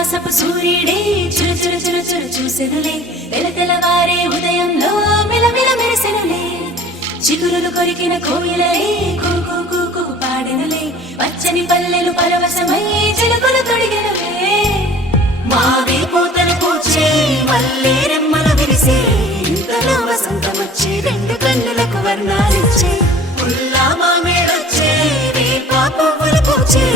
మాసపు సూర్యుడే చుర చుర చుర చుర చూసెనులే తెలతెలవారే ఉదయంలో మిలమిల మెరిసెనులే చిగురులు కొరికిన కోయిలలే కూకు కూకు పాడెనులే పచ్చని పల్లెలు పరవశమై చిలుకలు తొడిగెనులే మావి పూతలు పూచే మల్లె రెమ్మలు విరిసే ఇంతలో వసంతమొచ్చి రెండు కన్నులకు వర్ణాలిచ్చే పుల్లా మామిడొచ్చే వేప పువ్వులు పూచే